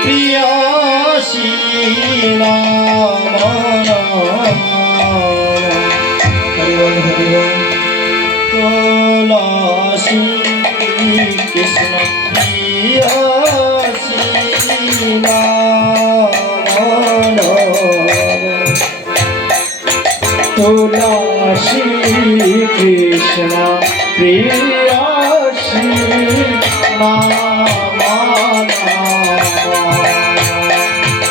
প্রিয়সী নাম তুলসী কৃষ্ণ প্রিয়সী নাম তুলসী কৃষ্ণ প্রিয়সী নাম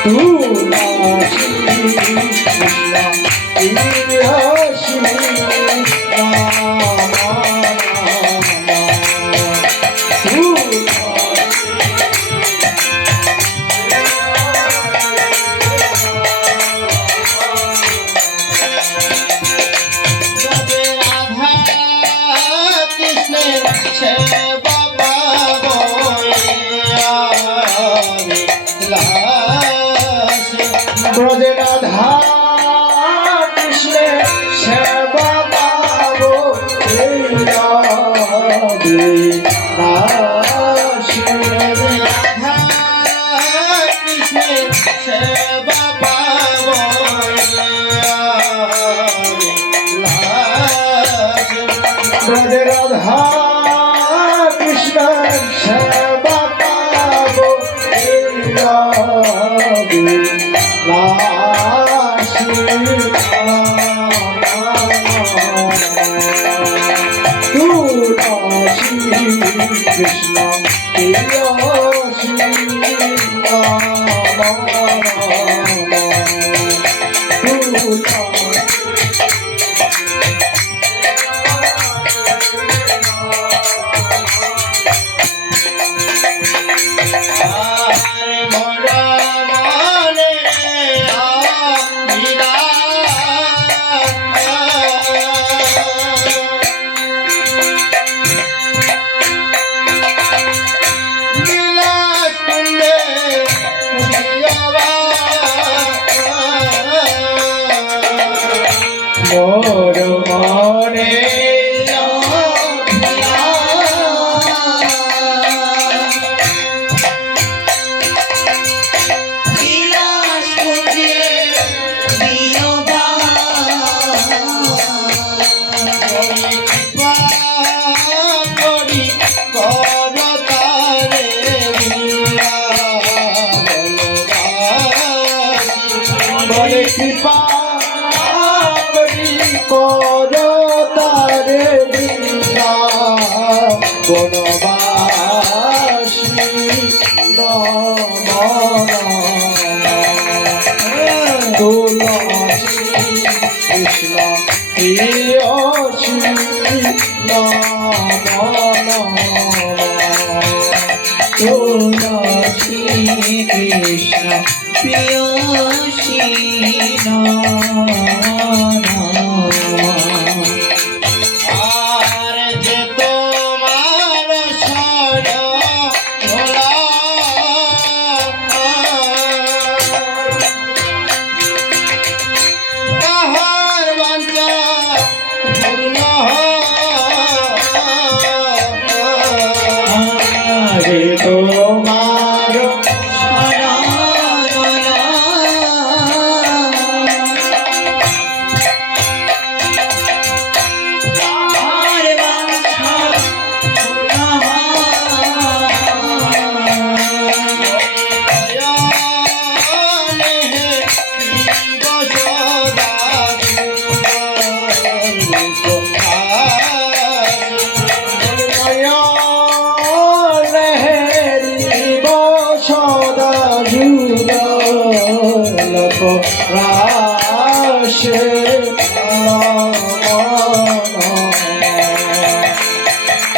তুলসী কৃষ্ণ প্রিয়সী ব্রজে রাধা কৃষ্ণের সেবা পাবো কৃষ্ণের সেবা পাবো ব্রজে রাধা কৃষ্ণের সেবা পাবো কৃষ্ণ প্রিয়সী মোর মনে বলে কৃপা করো তারে বনবাসী তুলসী কৃষ্ণ প্রিয়সী তুলসী কৃষ্ণ প্রিয়সী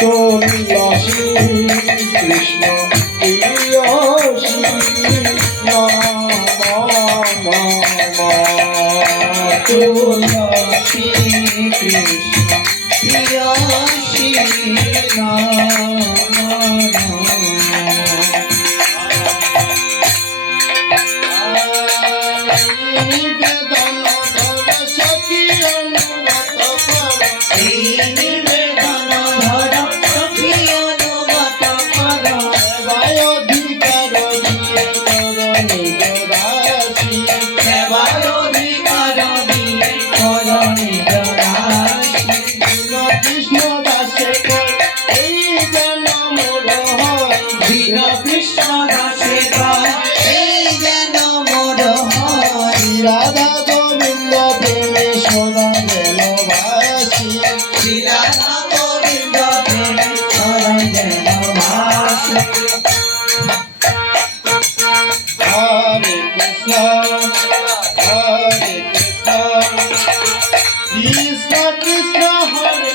তুলসী কৃষ্ণ প্রিয়সী তুলসী কৃষ্ণ প্রিয়সী কৃষ্ণ দাসে গায় এই যেন মোর হরি রাধা গোবিন্দ প্রেমে সদা যেন বাসি শ্রী রাধা গোবিন্দ প্রেমে সদা যেন ভাসি হরে কৃষ্ণ কৃষ্ণ কৃষ্ণ হরে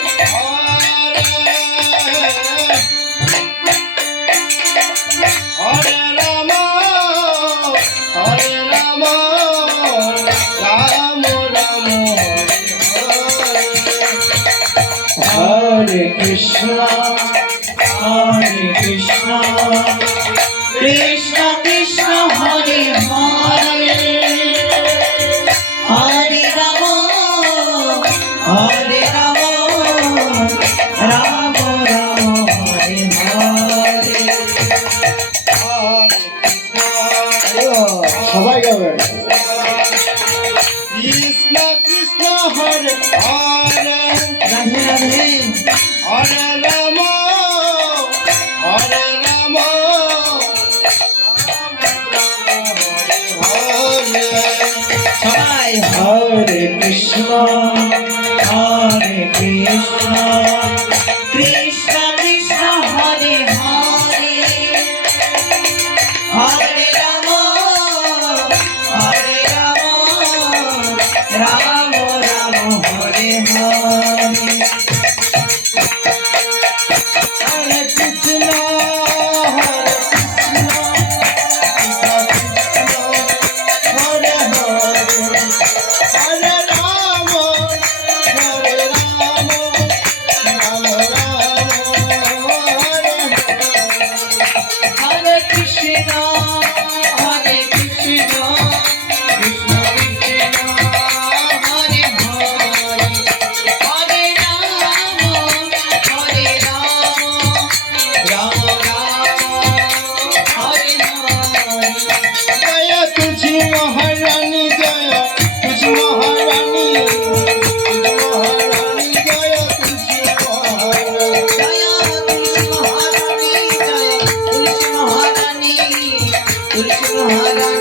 হরে রাম রাম রাম হরে কৃষ্ণ কৃষ্ণ কৃষ্ণ হরে হরে হরে রাম রাম রাম হরে হরে সবাই গাবেন কৃষ্ণ কৃষ্ণ হরে হরে রাধে রাধে হরে রাম হরে সবাই হরে কৃষ্ণ কৃষ্ণ কৃষ্ণ হরে হরে হরে রাম রাম রাম হরে হরে হরে কৃষ্ণ হরে হরে হরে রাম রাম হরে কৃষ্ণ কৃষ্ণ কৃষ্ণ হরে হরে হরে রাম রাম হরে হরে জয় তুঝি মহারানী জয় তুঝি মহারানী জয় তুঝি মহারানী জয় তুলসী মহারানী তুলসী মহারানী